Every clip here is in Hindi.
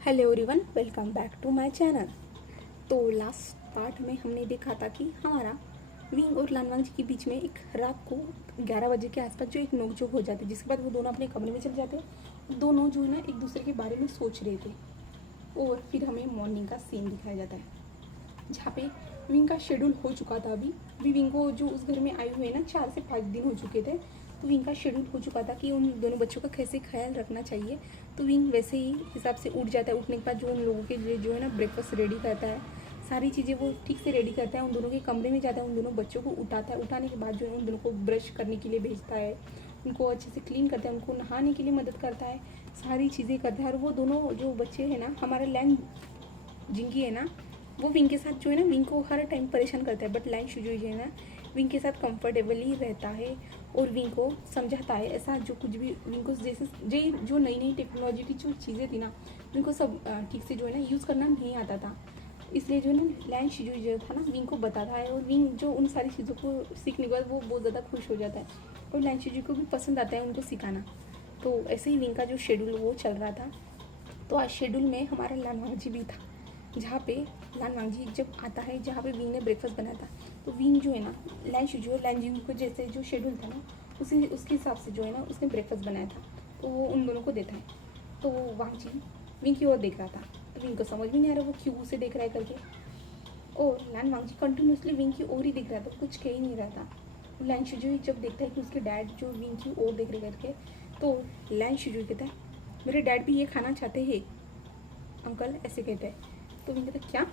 Hello everyone, welcome back to my channel. तो लास्ट पार्ट में हमने देखा था कि हमारा विंग और लानवांग जी के बीच में एक रात को 11 बजे के आसपास जो एक नोकझोंक हो जाती है, जिसके बाद वो दोनों अपने कमरे में चले जाते हैं। दोनों जो है ना एक दूसरे के बारे में सोच रहे थे और फिर हमें मॉर्निंग का सीन दिखाया जाता है जहाँ पे विंग का शेड्यूल हो चुका था। अभी विंग को जो उस घर में आए हुए ना 4 से 5 दिन हो चुके थे, तो विंग का शेड्यूल हो चुका था कि उन दोनों बच्चों का कैसे ख्याल रखना चाहिए। तो विंग वैसे ही हिसाब से उठ जाता है। उठने के बाद जो उन लोगों के लिए जो है ना ब्रेकफास्ट रेडी करता है, सारी चीज़ें वो ठीक से रेडी करता है। उन दोनों के कमरे में जाता है, उन दोनों बच्चों को उठाता है। उठाने के बाद जो है उन दोनों को ब्रश करने के लिए भेजता है, उनको अच्छे से क्लीन करता है, उनको नहाने के लिए मदद करता है, सारी चीज़ें करता है। और वो दोनों जो बच्चे हैं ना, हमारा लैन जिंकी है ना, वो विंग के साथ जो है ना विंग को हर टाइम परेशान करता है, बट लाइन शुजू जो है ना विंग के साथ कंफर्टेबली रहता है और विंग को समझाता है। ऐसा जो कुछ भी विंग को जैसे जो नई नई टेक्नोलॉजी की जो चीज़ें थी ना, विंग को सब ठीक से जो है ना यूज़ करना नहीं आता था। इसलिए जो है ना लाइन शिजू जो था ना विंग को बताता है, और विंग जो उन सारी चीज़ों को सीखने के बाद वो बहुत ज़्यादा खुश हो जाता है और लाइन शिजू को भी पसंद आता है उनको सिखाना। तो ऐसे ही विंग का जो शेड्यूल वो चल रहा था। तो आज शेड्यूल में हमारा लानवांग जी भी था, जहाँ पे लानवांग जी जब आता है, जहाँ पे विंग ने ब्रेकफास्ट बनाया था। तो विंग जो है ना लाइन जी को जैसे जो शेड्यूल था ना उसके हिसाब से जो है ना उसने ब्रेकफास्ट बनाया था, तो वो उन दोनों को देता है। तो वांग जी विंग की ओर देख रहा था, तो विंग को समझ भी नहीं आ रहा वो क्यों उसे देख रहा है करके। और लानवांग जी कंटिन्यूसली विंग की ओर ही देख रहा था, कुछ कह ही नहीं रहा था। लाइन शिजू जब देखता है कि उसके डैड जो विंग की ओर देख रहे करके, तो लाइन शिजू कहता है मेरे डैड भी ये खाना चाहते हैं अंकल, ऐसे कहते हैं। तो विंग कहता है क्या?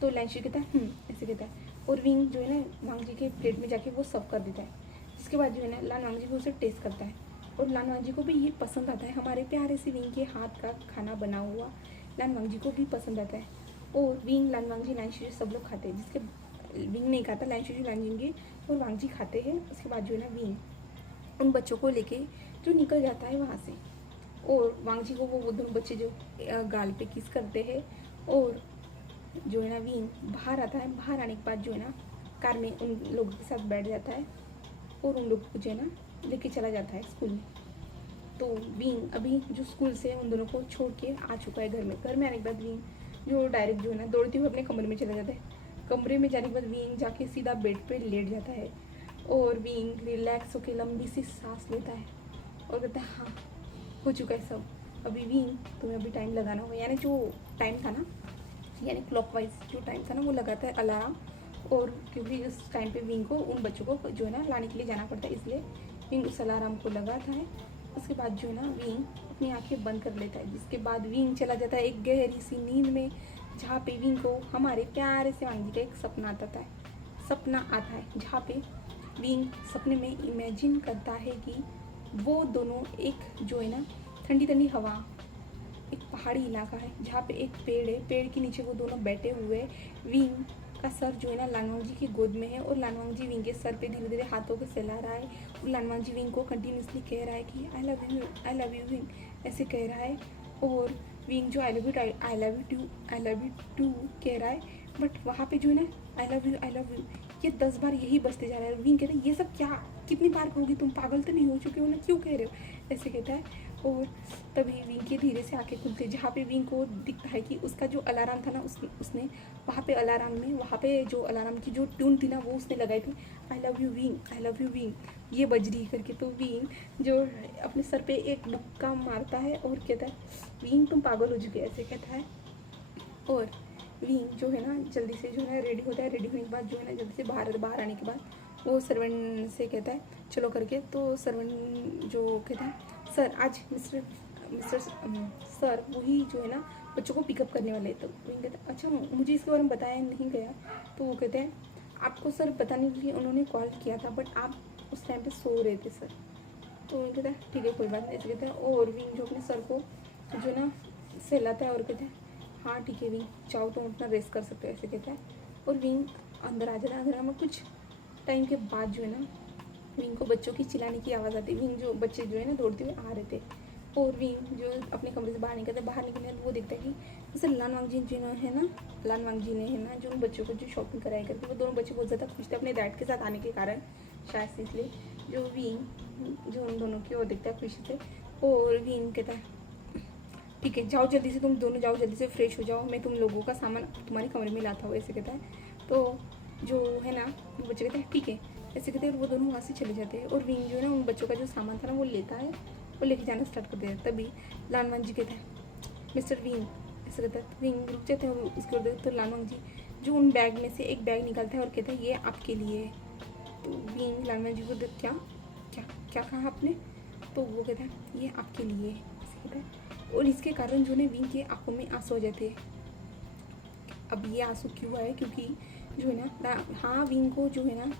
तो लाइनशी कहता है ऐसे कहता है। और विंग जो है ना वांग जी के प्लेट में जाके वो सर्व कर देता है। जिसके बाद जो है ना लान वांग जी भी उसे टेस्ट करता है, और लान वांग जी को भी ये पसंद आता है, हमारे प्यारे से विंग के हाथ का खाना बना हुआ लान वांग जी को भी पसंद आता है। और विंग लान वांग जी लाइनशी सब लोग खाते हैं, जिसके विंग नहीं खाता, लाइनशी लान जी और वांग जी खाते हैं। उसके बाद जो है ना विंग उन बच्चों को लेके जो निकल जाता है वहाँ से, और वांग जी को वो दोनों बच्चे जो गाल पे किस करते हैं। और जो है ना विंग बाहर आता है, बाहर आने के बाद जो है ना कार में उन लोगों के साथ बैठ जाता है और उन लोगों को जो है ना लेके चला जाता है स्कूल में। तो विंग अभी जो स्कूल से उन दोनों को छोड़ के आ चुका है घर में। घर में आने के बाद विंग जो डायरेक्ट जो है ना दौड़ते हुए अपने कमरे में चला जाता है। कमरे में जाने के बाद विंग जाके सीधा बेड पे लेट जाता है, और विंग रिलैक्स होकर लंबी सी सांस लेता है और कहता है हाँ हो चुका है सब। अभी विंग तुम्हें अभी टाइम लगाना होगा, यानी जो टाइम था ना, यानी क्लॉकवाइज जो टाइम था ना वो लगाता है अलार्म। और क्योंकि उस टाइम पे विंग को उन बच्चों को जो है ना लाने के लिए जाना पड़ता है, इसलिए विंग उस अलार्म को लगाता है। उसके बाद जो है ना विंग अपनी आंखें बंद कर लेता है, जिसके बाद विंग चला जाता है एक गहरी सी नींद में, जहाँ पे विंग को हमारे प्यारे से वांग जी का एक सपना आता है जहाँ पे विंग सपने में इमेजिन करता है कि वो दोनों एक जो है ना ठंडी ठंडी हवा, एक पहाड़ी इलाका है जहाँ पे एक पेड़ है, पेड़ के नीचे वो दोनों बैठे हुए। विंग का सर जो है ना लानवांग जी की गोद में है, और लानवांग जी विंग के सर पे धीरे धीरे हाथों को फैला रहा है, और लानवांग जी विंग को कंटिन्यूसली कह रहा है कि आई लव यू विंग, ऐसे कह रहा है। और विंग जो आई लव यू टू कह रहा है, बट वहाँ पे जो है ना आई लव यू ये 10 बार यही बजते जा रहा है। विंग कहता है ये सब क्या, कितनी बार कहोगी, तुम पागल तो नहीं हो चुके हो ना, क्यों कह रहे हो, ऐसे कहता है। और तभी विंग के धीरे से आंखें खुलती है, जहाँ पे विंग को दिखता है कि उसका जो अलार्म था ना उसने वहाँ पे अलार्म में वहाँ पे जो अलार्म की जो ट्यून थी ना वो उसने लगाई थी, आई लव यू विंग ये बज रही करके। तो विंग जो अपने सर पे एक मुक्का मारता है और कहता है विंग तुम पागल हो चुके, ऐसे कहता है। और विंग जो है ना जल्दी से जो है रेडी होता है, रेडी होने के बाद जो है ना जल्दी से बाहर आने के बाद वो सर्वेंट से कहता है चलो करके। तो सर्वेंट जो कहता है सर आज मिस्टर सर वही जो है ना बच्चों को पिकअप करने वाले हैं। तो विंग कहता है अच्छा मुझे इसके बारे में बताया नहीं गया। तो वो कहते हैं आपको सर बताने के लिए उन्होंने कॉल किया था, बट आप उस टाइम पे सो रहे थे सर। तो विंग कहता है ठीक है कोई बात नहीं, ऐसे कहते हैं। और विंग जो अपने सर को जो ना सहलाता है और कहते हैं हाँ ठीक है विंग, चाहो तो अपना रेस्ट कर सकते हो, ऐसे कहता है। और विंग अंदर आ जाता है। अंदर में कुछ टाइम के बाद जो है ना विंग को बच्चों की चिल्लाने की आवाज़ आती है। विंग जो बच्चे जो है ना दौड़ते हुए आ रहे थे, और विंग जो अपने कमरे से बाहर निकलता है, बाहर निकलने वो देखता है कि जैसे लानवांग जी जो है ना लानवांग जी ने है ना जो उन बच्चों को जो शॉपिंग कराई करके, वो दोनों बच्चे बहुत ज़्यादा खुश थे अपने डैड के साथ आने के कारण, शायद से इसलिए जो विंग जो उन दोनों की ओर देखता है खुशी से। और विंग कहता है ठीक है, जाओ जल्दी से, तुम दोनों जाओ जल्दी से, फ्रेश हो जाओ, मैं तुम लोगों का सामान तुम्हारे कमरे में लाता हूँ, ऐसे कहता है। तो जो है ना वो बच्चे कहते हैं ठीक है, ऐसे कहते हैं, और वो दोनों वहाँ से चले जाते हैं। और विंग जो है ना उन बच्चों का जो सामान था ना वो लेता है और लेके जाना स्टार्ट कर देता है। तभी लानवांग जी कहता है मिस्टर विंग, ऐसे कहता है। विंग रुक जाते हैं और उसके और तो लानवांग जी जो उन बैग में से एक बैग निकालता है और कहता है ये आपके लिए है। तो विंग लानवांग जी को क्या क्या क्या कहा आपने? तो वो कहता है ये आपके लिए है, ऐसे कहता है। और इसके कारण जो है विंग के आंखों में आंसू आ जाते हैं। अब ये आंसू क्यों आए? क्योंकि जो है ना हाँ विंग को जो है ना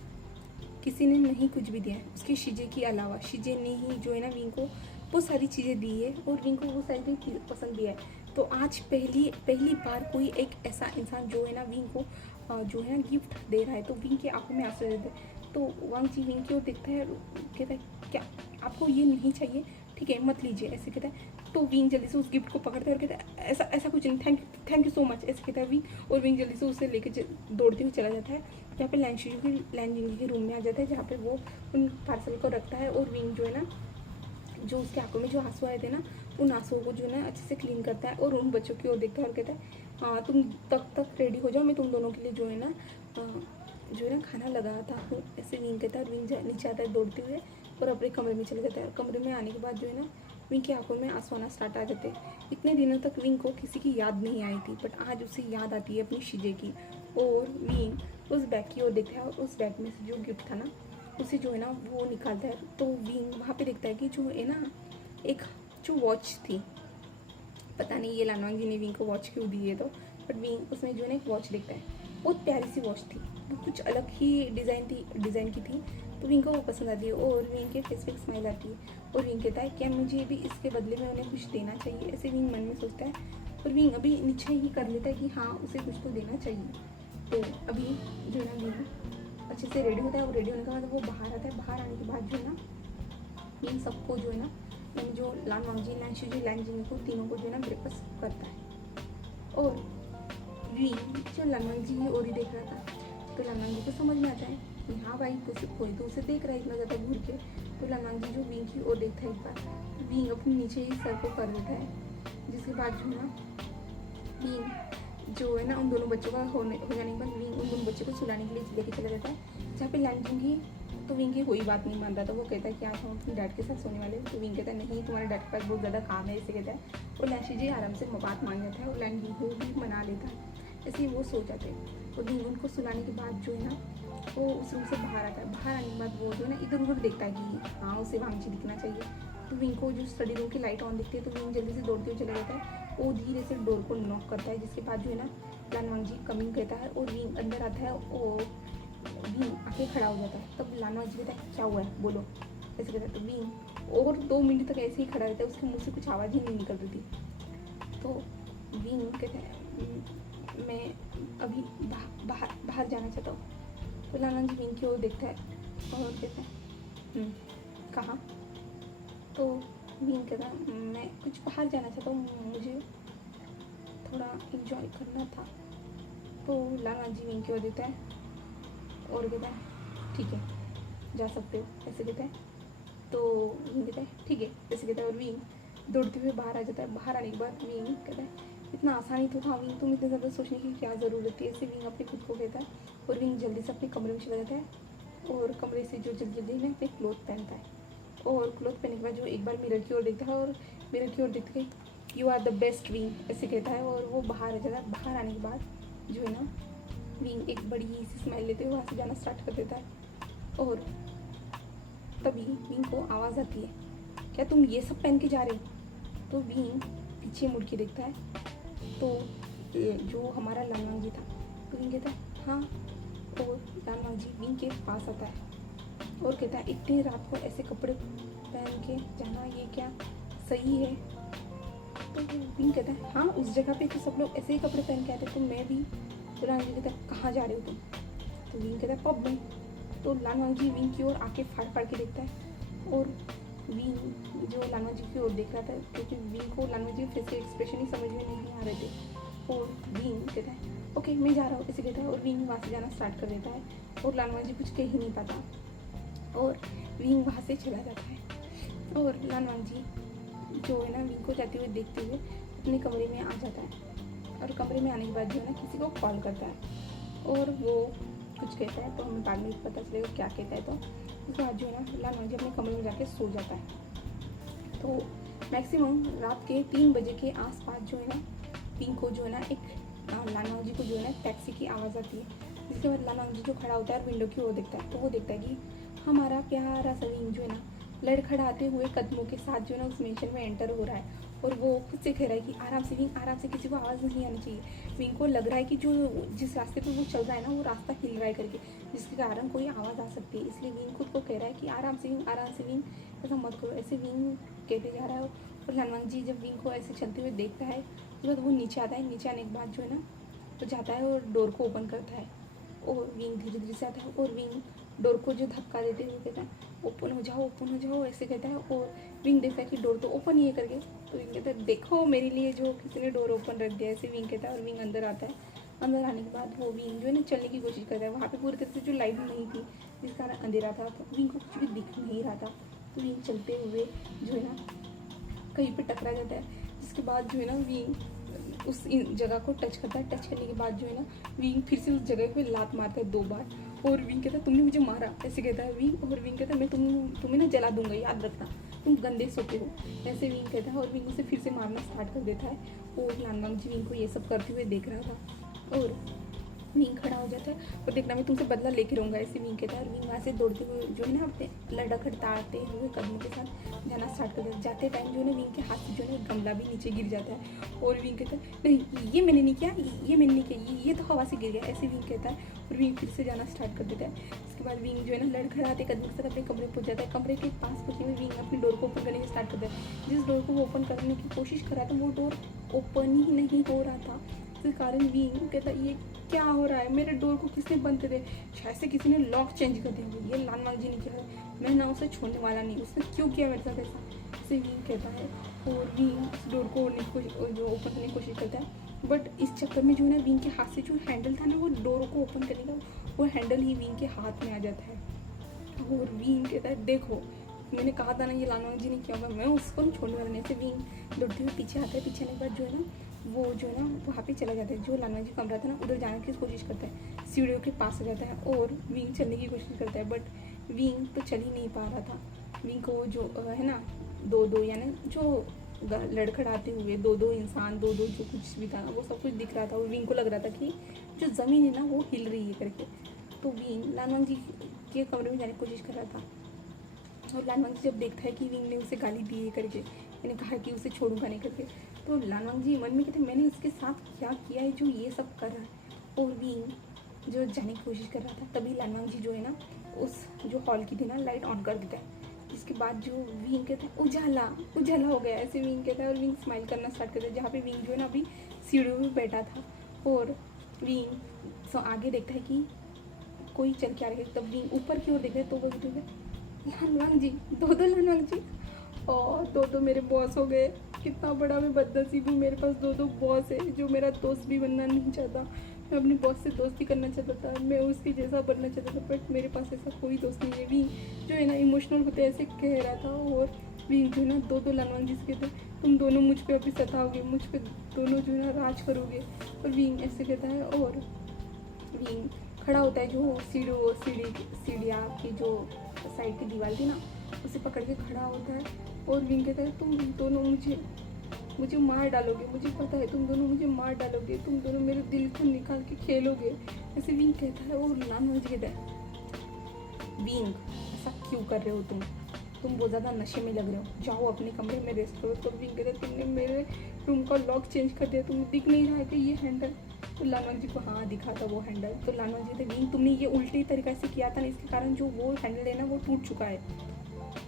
किसी ने नहीं कुछ भी दिया है उसकी शीजे के अलावा। शीजे ने ही जो है ना विंग को बहुत सारी चीज़ें दी है और विंग को वो सारी चीज़ें पसंद भी है। तो आज पहली बार कोई एक ऐसा इंसान जो है ना विंग को जो है ना गिफ्ट दे रहा है। तो विंग की आंखों में आंसू आ जाते हैं। तो वांग जी विंग की ओर देखता है, कहता है क्या आपको ये नहीं चाहिए? ठीक है मत लीजिए, ऐसे कहता है। तो विंग जल्दी से उस गिफ्ट को पकड़ता है और कहता है ऐसा ऐसा कुछ नहीं, थैंक यू सो मच, ऐसे कहता है विंग। और विंग जल्दी से उसे लेके दौड़ते हुए चला जाता है जहाँ पे लैंजिंग के रूम में आ जाता है, जहाँ पे वो उन पार्सल को रखता है। और विंग जो है ना जो उसके आंखों में जो आंसू आए थे ना उन आंसुओं को जो है ना अच्छे से क्लीन करता है और उन बच्चों की ओर देखता है और कहता है हाँ तुम तक रेडी हो जाओ, मैं तुम दोनों के लिए जो है ना खाना लगाता हूँ, ऐसे विंग कहता है। और विंग नीचे आता है दौड़ते हुए और अपने कमरे में चले जाता है। कमरे में आने के बाद जो है ना विंग की आंखों में आंसू आना स्टार्ट आ जाते हैं। इतने दिनों तक विंग को किसी की याद नहीं आई थी, बट आज उसे याद आती है अपनी शीजे की। और विंग उस बैग की ओर देखता है और उस बैग में से जो गिफ्ट था ना उसे जो है ना वो निकालता है। तो विंग वहाँ पे देखता है कि जो है ना एक जो वॉच थी, पता नहीं ये लानवांग जी ने विंग को वॉच क्यों दी है, तो बट विंग उसमें जो है ना एक वॉच देखता है। बहुत प्यारी सी वॉच थी, वो कुछ अलग ही डिज़ाइन की थी। तो विंग को वो पसंद आती है और विंग के फेस पे एक स्माइल आती है। और विंग कहता है क्या मुझे भी इसके बदले में उन्हें कुछ देना चाहिए? ऐसे विंग मन में सोचता है। और विंग अभी निश्चय ही कर लेता है कि हाँ उसे कुछ तो देना चाहिए। तो अभी जो है ना विंग अच्छे से रेडी होता है और रेडी होने के बाद वो बाहर आता है। बाहर आने के बाद जो है ना इन सबको जो है ना जो लानवांग जी लैंशू जी लैंजिंग को तीनों को जो है ना ब्रेकफास्ट करता है। और विंग जो लानवांग जी की ओर ही देख रहा था तो लानवांग जी को समझ में आता है कि हाँ भाई कोई तो उसे देख रहा है इतना ज़्यादा घूर के। तो लानवांग जी जो विंग की ओर देखता है एक बार, विंग अपने नीचे ही सर को कर देता है। जिसके बाद जो है ना विंग जो है ना उन दोनों बच्चों का हो जाने के बाद विंग उन दोनों बच्चों को सुलाने के लिए लेके चला जाता है जहाँ पे लैंजिंग की। तो विंग की कोई बात नहीं मान रहा था, वो कहता है कि आज हम अपने डैड के साथ सोने वाले। तो विंग कहता है नहीं तुम्हारे डैड के पास बहुत ज़्यादा काम है, ऐसे कहता है। और लैंशी जी आराम से बात मान जाता है और लैंजिंग को भी मना लेता है, इसलिए वो सो जाते हैं। और विंग उनको सुलाने के बाद जो है ना वो उस रूम से बाहर आता है। बाहर आने के बाद वो जो है ना इधर उधर देखता है कि हाँ उसे वांग जी दिखना चाहिए। तो विंग को जो स्टडी रूम की लाइट ऑन दिखती है तो विंग जल्दी से दौड़ते हुए चला जाता है। वो धीरे से डोर को नॉक करता है, जिसके बाद जो है ना लानवांग जी कमिंग कहता है और विंग अंदर आता है और विंग आके खड़ा हो जाता है। तब लानवांग जी कहता है क्या हुआ है बोलो, ऐसे कहता है। तो विंग और 2 मिनट तक ऐसे ही खड़ा रहता है, उसके मुँह से कुछ आवाज़ ही नहीं निकल रही थी। तो विंग कहता है मैं अभी बाहर जाना चाहता हूँ। तो लानवांग जी विंग की ओर देखता है और कहता है कहाँ? तो विंग कहता है मैं कुछ बाहर जाना चाहता हूँ, मुझे थोड़ा इंजॉय करना था। तो लानवांग जी विंग की ओर देता है और कहता है ठीक है जा सकते हो, ऐसे कहता है। तो विंग कहता है ठीक है, ऐसे कहता है। और विंग दौड़ते हुए बाहर आ जाता है। बाहर आने के बाद विंग कहता है इतना आसान ही तो था विंग, तुम इतने ज़्यादा सोचने की क्या ज़रूरत है, ऐसे विंग अपने खुद को कहता है। और विंग जल्दी से अपने कमरे में चला जाता है और कमरे से जो जल्दी में अपने क्लोथ पहनता है। और क्लोथ पहनने के बाद जो एक बार मिरर की ओर देखता है और मिरर की ओर देखते ही you are the best wing, ऐसे कहता है। और वो बाहर आ जाता है। बाहर आने के बाद जो है ना विंग एक बड़ी सी स्माइल लेते हुए वहाँ से जाना स्टार्ट कर देता है। और तभी विंग को आवाज़ आती है क्या तुम ये सब पहन के जा रहे हो? तो विंग पीछे मुड़ के देखता है तो जो हमारा लानवांग जी था। तो विंग कहता है हाँ। और लानवांग जी विंग के पास आता है और कहता है इतनी रात को ऐसे कपड़े पहन के जाना ये क्या सही है? तो विंग कहता है हाँ उस जगह पे तो सब लोग ऐसे ही कपड़े पहन के आते तो मैं भी। तो लानवांग जी कहता है कहाँ जा रहे हो तुम? तो विंग कहता है पब में। तो लानवांग जी विंग की ओर आके फाड़ के देखता है और विंग जो लानवांग जी की ओर देख रहा था क्योंकि विंग को लानवांग जी फेस के एक्सप्रेशन ही समझ में नहीं आ रहे थे। और विंग कहता है ओके मैं जा रहा हूँ, ऐसे कहता है। और विंग वहाँ से जाना स्टार्ट कर देता है और लानवांग जी कुछ कह ही नहीं पाता और विंग वहाँ से चला जाता है। और लानवांग जी जो है ना विंग को जाते हुए देखते हुए अपने कमरे में आ जाता है और कमरे में आने के बाद जो है ना किसी को कॉल करता है और वो कुछ कहता है, तो हमें बाद में पता चलेगा क्या कहता है। तो उसके बाद जो है ना लालवांग जी अपने कमरे में जाके सो जाता है। तो मैक्सिमम रात के 3 बजे के आसपास जो है ना विंग को जो है ना एक लालवांग जी को जो है ना टैक्सी की आवाज़ आती है, जिसके बाद लालवांग जी जो खड़ा होता है और विंडो की ओर देखता है, तो वो देखता है कि हमारा प्यारा सा विंग जो है ना लड़खड़ाते हुए कदमों के साथ जो है ना उस मेंशन में एंटर हो रहा है। और वो खुद से कह रहा है कि आराम से विंग, आराम से, किसी को आवाज़ नहीं आनी चाहिए। विंग को लग रहा है कि जो जिस रास्ते पर वो चल रहा है ना वो रास्ता हिल रहा है करके, जिसके कारण कोई आवाज़ आ सकती है। इसलिए विंग खुद को कह रहा है कि आराम से विंग, आराम से विंग, ऐसा मत करो। ऐसे विंग कहते जा रहा है। और लालवांग जी जब विंग को ऐसे चलते हुए देखता है उसके बाद वो नीचे आता है। नीचे आने के बाद जो है ना वो जाता है और डोर को ओपन करता है और विंग धीरे धीरे से आता है और विंग डोर को जो धक्का देते हुए कहता है ओपन हो जाओ, ओपन हो जाओ, ऐसे कहता है। और विंग देखता है कि डोर तो ओपन ही है करके, तो विंग कहता है देखो मेरे लिए जो किसी ने डोर ओपन रख दिया, ऐसे विंग कहता है। और विंग अंदर आता है। अंदर आने के बाद वो विंग जो है ना चलने की कोशिश करता है। वहाँ पे पूरी तरह से जो लाइट नहीं थी जिस कारण अंधेरा था, तो विंग को कुछ भी दिख नहीं रहा था। तो विंग चलते हुए जो है ना कहीं पे टकरा जाता है, जिसके बाद जो है ना विंग उस जगह को टच करता है। टच करने के बाद जो है ना विंग फिर से उस जगह पे लात मारता है 2 बार। और विंग कहता है तुमने मुझे मारा, ऐसे कहता है विंग। और विंग कहता है मैं तुम्हें ना जला दूंगा, याद रखना, तुम गंदे सोते हो, ऐसे विंग कहता है। और विंग उसे फिर से मारना स्टार्ट कर देता है। और लालवांग जी विंग को ये सब करते हुए देख रहा था और विंग खड़ा हो जाता है और देखना मैं तुमसे बदला लेके रहूँगा, ऐसे विंग कहता है। और विंग वहाँ से दौड़ते हुए जो है ना अपने लड़खड़ाते हुए कदमों के साथ जाना स्टार्ट कर देता है। जाते टाइम जो है ना विंग के हाथ से जो है ना गमला भी नीचे गिर जाता है। और विंग कहता है नहीं ये मैंने नहीं किया, ये मैंने नहीं किया, ये तो हवा से गिर गया, ऐसे विंग कहता है। और विंग फिर से जाना स्टार्ट कर देता है। उसके बाद विंग जो है ना लड़खड़ाते कदमों के साथ अपने कमरे पहुँच जाता है। कमरे के पास पहुँचने में विंग अपनी डोर को ओपन करने स्टार्ट करता है। जिस डोर को वो ओपन करने की कोशिश कर रहा था वो डोर ओपन ही नहीं हो रहा था, जिस कारण विंग कहता है ये क्या हो रहा है, मेरे डोर को किसने बंद कर दिया, शायद से किसी ने लॉक चेंज कर दिया, ये लालवांग जी ने किया है, मैं ना उसे छोड़ने वाला नहीं, उसने क्यों किया मेरे साथ ऐसा, ऐसे विंग कहता है। और विंग उस डोर को जो ओपन करने की कोशिश करता है। बट इस चक्कर में जो है ना विंग के हाथ से जो हैंडल था ना वो डोर को ओपन करने का, वो हैंडल ही विंग के हाथ में आ जाता है। और विंग कहता है देखो मैंने कहा था ना ये लालवांग जी ने किया होगा, मैं उसको नहीं छोड़ने वाला नहीं। से विंग दौड़ते हुए पीछे आता है। पीछे आने के बाद जो है ना वो जो है ना वहाँ पे चला जाता है, जो लालवांग जी कमरा था ना उधर जाने की कोशिश करता है। सीढ़ियों के पास आ जाता है और विंग चलने की कोशिश करता है, बट विंग तो चल ही नहीं पा रहा था। विंग को जो है ना दो यानी जो लड़खड़ाते हुए दो इंसान दो जो कुछ भी था वो सब कुछ दिख रहा था। और विंग को लग रहा था कि जो ज़मीन है ना वो हिल रही है करके। तो विंग लालवांग जी के कमरे में जाने की कोशिश कर रहा था। और लालवांग जी जब देखता है कि विंग ने उसे गाली दी है करके, मैंने कहा कि उसे छोड़ूंगा नहीं करके, तो लालवांग जी मन में कहते मैंने उसके साथ क्या किया है जो ये सब कर रहा है। और विंग जो जाने की कोशिश कर रहा था तभी लालवांग जी जो है ना उस जो हॉल की थी ना लाइट ऑन कर देता है, जिसके बाद जो विंग कहता है उजाला उजाला हो गया, ऐसे विंग कहता है। और विंग स्माइल करना स्टार्ट करता है, जहाँ पे विंग जो है ना अभी सीढ़ियों में बैठा था। और विंग आगे देखता है कि कोई चल के आ रहा है, तब विंग ऊपर की ओर देखता है तो वो कहता है लालवांग जी, दो लालवांग जी, और दो मेरे बॉस हो गए, कितना बड़ा मैं बदनसीब हूँ, मेरे पास दो बॉस है। जो मेरा दोस्त भी बनना नहीं चाहता, मैं अपने बॉस से दोस्ती करना चाहता था, मैं उसके जैसा बनना चाहता था, बट मेरे पास ऐसा कोई दोस्त नहीं है। विंग जो है ना इमोशनल होते ऐसे कह रहा था। और विंग जो है ना दो लालवांग जी से कहते तुम दोनों मुझ पर अभी सताओगे, मुझ पर दोनों जो है ना राज करोगे। और विंग ऐसे कहता है। और विंग खड़ा होता है, जो सीढ़िया की जो साइड की दीवार थी ना उसे पकड़ के खड़ा होता है। और विंग कहता है तुम दोनों मुझे मार डालोगे, मुझे पता है तुम दोनों मुझे मार डालोगे, तुम दोनों मेरे दिल को निकाल के खेलोगे, ऐसे विंग कहता है। और लालवांग जी कहता है विंग ऐसा क्यों कर रहे हो तुम बहुत ज़्यादा नशे में लग रहे हो, जाओ अपने कमरे में रेस्ट करो। तो विंग कहता है तुमने मेरे रूम का लॉक चेंज कर दिया, तुम्हें दिख नहीं रहा है कि ये हैंडल। तो लालवांग जी को हाँ दिखा था वो हैंडल। तो लालवांग जी कहते विंग तुमने ये उल्टी तरीके से किया था ना, इसके कारण जो वो हैंडल है ना वो टूट चुका है।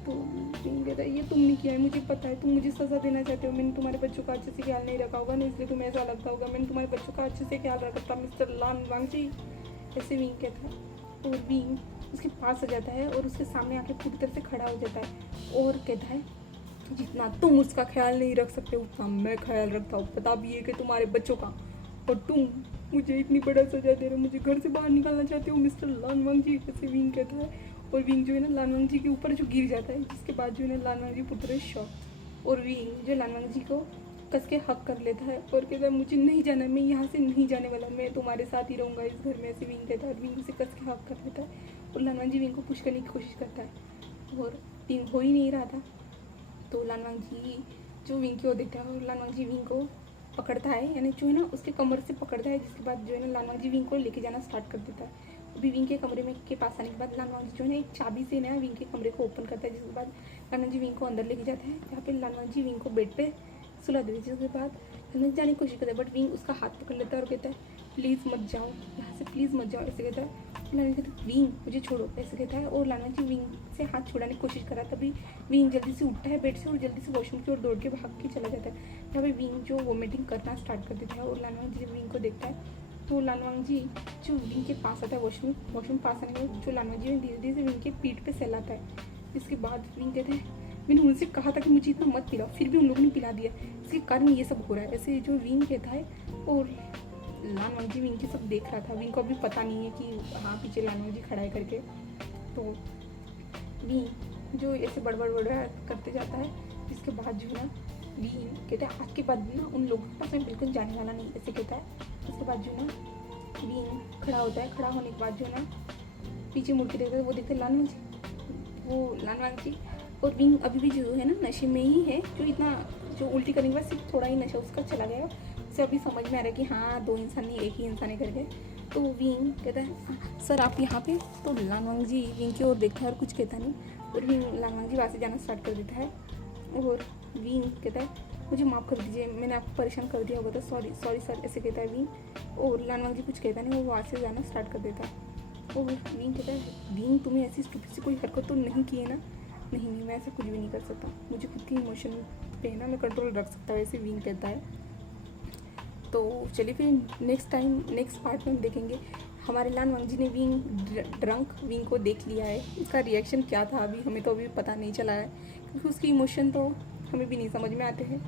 तो विंग कहता है ये तुमने किया है, मुझे पता है, तुम मुझे सज़ा देना चाहते हो, मैंने तुम्हारे बच्चों का अच्छे से ख्याल नहीं रखा होगा ना, इसलिए तुम्हें ऐसा लगता होगा, मैंने तुम्हारे बच्चों का अच्छे से ख्याल रखा था मिस्टर लालवांग जी, ऐसे विंग कहता है। और विंग उसके पास आ जाता है और उसके सामने आके पूरी तरह से खड़ा हो जाता है और कहता है जितना तुम उसका ख्याल नहीं रख सकते उतना मैं ख्याल रखता हूँ, पता भी है कि तुम्हारे बच्चों का, और तुम मुझे इतनी बड़ा सजा दे रहे हो, मुझे घर से बाहर निकालना चाहते हो मिस्टर लालवांग जी, ऐसे विंग कहता है। और विंग जो है ना लालवांग जी के ऊपर जो गिर जाता है, जिसके बाद जो है ना लालवांग जी पूरी तरह शॉक। और विंग जो लालवांग जी को कस के हक कर लेता है और कहता है मुझे नहीं जाना, मैं यहाँ से नहीं जाने वाला, मैं तुम्हारे साथ ही रहूँगा इस घर में, ऐसे विंग कहता है। और विंग उसे कस के हक कर लेता है और लानवांग जी विंग को पुश करने की कोशिश करता है और विंग हो ही नहीं रहा था। तो लानवांग जी जो विंग की ओर देखता है और लानवांग जी विंग को पकड़ता है, यानी जो है ना उसके कमर से पकड़ता है, जिसके बाद जो है ना लानवांग जी विंग को लेके जाना स्टार्ट कर देता है। अभी विंग के कमरे में के पास आने के बाद लानवांग जी जो है ना एक चाबी से ना विंग के कमरे को ओपन करता है, जिसके बाद लानवांग जी विंग को अंदर लेके जाता है, जहाँ पे लानवांग जी विंग को बेड पे सुला देते हैं। जिसके बाद लानवांग जाने की कोशिश करता है, बट विंग उसका हाथ पकड़ लेता है और कहता है प्लीज़ मत जाओ यहाँ से, प्लीज़ मत जाओ, ऐसे कहता है। लानवांग कहता है विंग मुझे छोड़ो, ऐसे कहता है। और लानवांग जी विंग से हाथ छुड़ाने की कोशिश कर रहा है, तभी विंग जल्दी से उठता है बेड से और जल्दी से वॉशरूम की ओर दौड़ के भाग के चला जाता है। यहाँ पे विंग जो वोमिटिंग करना स्टार्ट कर देता है और लानवांग जी जब विंग को देखता है तो लानवांग जी जो विंग के पास आता है, वॉशरूम पास आने में जो लानवांग जी धीरे धीरे से विंग के पीठ पे सहलाता है। इसके बाद विंग कहते हैं मैंने उनसे कहा था कि मुझे इतना मत पिलाओ, फिर भी उन लोगों ने पिला दिया, इसके कारण ये सब हो रहा है, ऐसे जो विंग कहता है। और लानवांग जी विंग की सब देख रहा था, विंग को अभी पता नहीं है कि हाँ पीछे लानवांग जी खड़ा है करके। तो विंग जो ऐसे बड़बड़ करते जाता है, जिसके बाद जो है ना विंग कहता है आज के बाद भी ना उन लोगों के पास मैं बिल्कुल जाने वाला नहीं, ऐसे कहता है। उसके बाद जो है ना विंग खड़ा होता है, खड़ा होने के बाद जो है ना पीछे मुड़ के देखता है, वो देखते हैं लानवांग जी और विंग अभी भी जो है ना नशे में ही है, जो इतना जो उल्टी करने के बाद सिर्फ थोड़ा ही नशा उसका चला गया, उसे अभी समझ में आ रहा है कि हाँ दो इंसान नहीं एक ही इंसान है करके। तो विंग कहता है सर आप यहाँ पे। तो लानवांग जी विंग की ओर देखता है और कुछ कहता नहीं, और विंग लानवांग जी वहाँ से जाना स्टार्ट कर देता है। और विंग कहता है मुझे माफ़ कर दीजिए, मैंने आपको परेशान कर दिया होगा, तो सॉरी सर, ऐसे कहता है विंग। और लानवांग जी कुछ कहता नहीं, वो वहाँ से जाना स्टार्ट कर देता है। और विंग कहता है विंग तुम्हें ऐसी स्टूपिड सी कोई हरकत तो नहीं की है ना? नहीं मैं ऐसा कुछ भी नहीं कर सकता, मुझे खुद की इमोशन पे ना मैं कंट्रोल रख सकता हूँ, ऐसे विंग कहता है। तो चलिए फिर नेक्स्ट पार्ट में हम देखेंगे हमारे लानवांग जी ने ड्रंक विंग को देख लिया है, उसका रिएक्शन क्या था अभी हमें तो अभी पता नहीं चला है, क्योंकि उसकी इमोशन तो हमें भी नहीं समझ में आते हैं।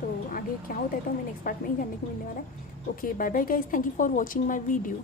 तो आगे क्या होता है तो हमें नेक्स्ट पार्ट में ही जानने को मिलने वाला है। Okay bye bye guys, thank you for watching my video.